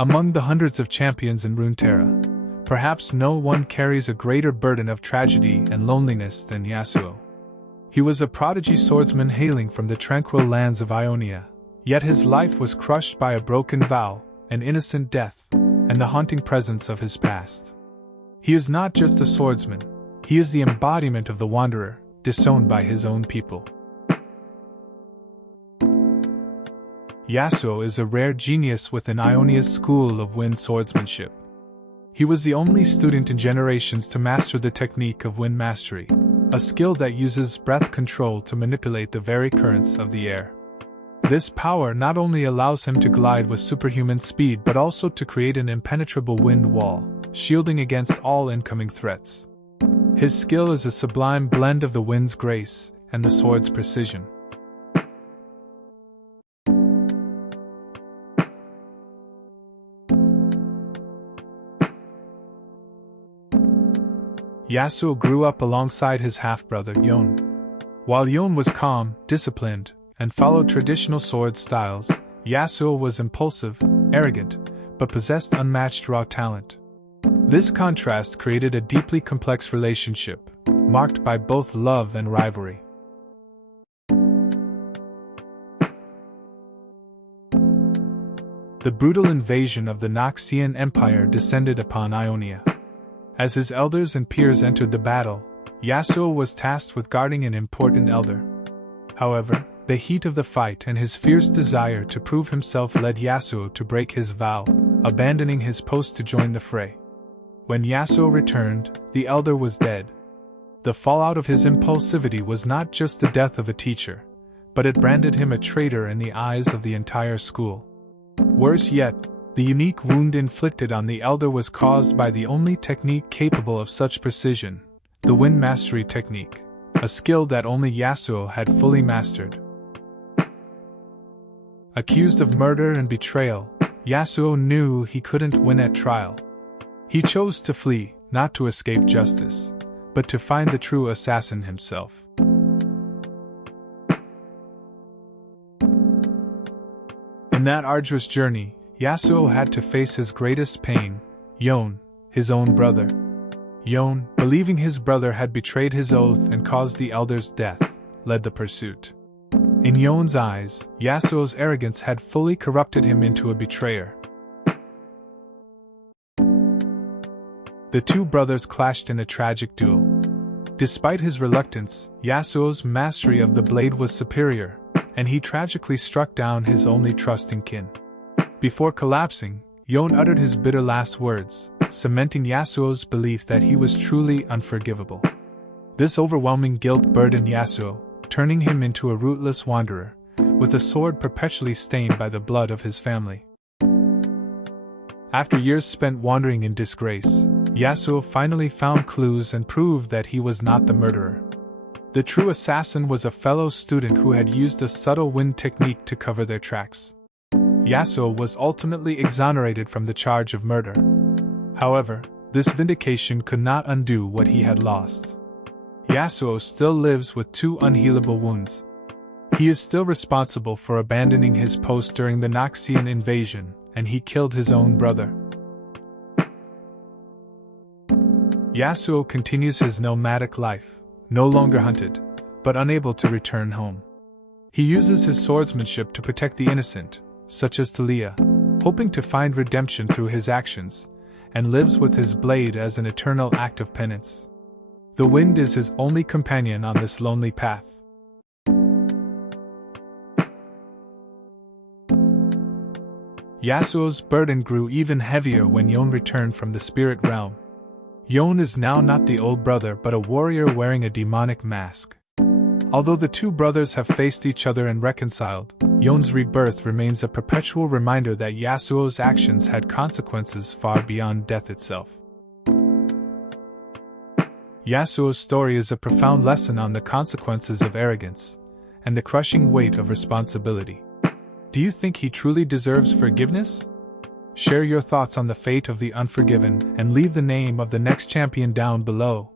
Among the hundreds of champions in Runeterra, perhaps no one carries a greater burden of tragedy and loneliness than Yasuo. He was a prodigy swordsman hailing from the tranquil lands of Ionia, yet his life was crushed by a broken vow, an innocent death, and the haunting presence of his past. He is not just a swordsman, he is the embodiment of the wanderer, disowned by his own people. Yasuo is a rare genius within Ionia's school of wind swordsmanship. He was the only student in generations to master the technique of wind mastery, a skill that uses breath control to manipulate the very currents of the air. This power not only allows him to glide with superhuman speed but also to create an impenetrable wind wall, shielding against all incoming threats. His skill is a sublime blend of the wind's grace and the sword's precision. Yasuo grew up alongside his half-brother Yone. While Yone was calm, disciplined, and followed traditional sword styles, Yasuo was impulsive, arrogant, but possessed unmatched raw talent. This contrast created a deeply complex relationship, marked by both love and rivalry. The brutal invasion of the Noxian Empire descended upon Ionia. As his elders and peers entered the battle, Yasuo was tasked with guarding an important elder. However, the heat of the fight and his fierce desire to prove himself led Yasuo to break his vow, abandoning his post to join the fray. When Yasuo returned, the elder was dead. The fallout of his impulsivity was not just the death of a teacher, but it branded him a traitor in the eyes of the entire school. Worse yet, the unique wound inflicted on the elder was caused by the only technique capable of such precision, the wind mastery technique, a skill that only Yasuo had fully mastered. Accused of murder and betrayal, Yasuo knew he couldn't win at trial. He chose to flee, not to escape justice, but to find the true assassin himself. In that arduous journey, Yasuo had to face his greatest pain, Yone, his own brother. Yone, believing his brother had betrayed his oath and caused the elder's death, led the pursuit. In Yone's eyes, Yasuo's arrogance had fully corrupted him into a betrayer. The two brothers clashed in a tragic duel. Despite his reluctance, Yasuo's mastery of the blade was superior, and he tragically struck down his only trusting kin. Before collapsing, Yone uttered his bitter last words, cementing Yasuo's belief that he was truly unforgivable. This overwhelming guilt burdened Yasuo, turning him into a rootless wanderer, with a sword perpetually stained by the blood of his family. After years spent wandering in disgrace, Yasuo finally found clues and proved that he was not the murderer. The true assassin was a fellow student who had used a subtle wind technique to cover their tracks. Yasuo was ultimately exonerated from the charge of murder. However, this vindication could not undo what he had lost. Yasuo still lives with two unhealable wounds. He is still responsible for abandoning his post during the Noxian invasion, and he killed his own brother. Yasuo continues his nomadic life, no longer hunted, but unable to return home. He uses his swordsmanship to protect the innocent, such as Talia, hoping to find redemption through his actions, and lives with his blade as an eternal act of penance. The wind is his only companion on this lonely path. Yasuo's burden grew even heavier when Yone returned from the spirit realm. Yone is now not the old brother but a warrior wearing a demonic mask. Although the two brothers have faced each other and reconciled, Yone's rebirth remains a perpetual reminder that Yasuo's actions had consequences far beyond death itself. Yasuo's story is a profound lesson on the consequences of arrogance and the crushing weight of responsibility. Do you think he truly deserves forgiveness? Share your thoughts on the fate of the Unforgiven and leave the name of the next champion down below.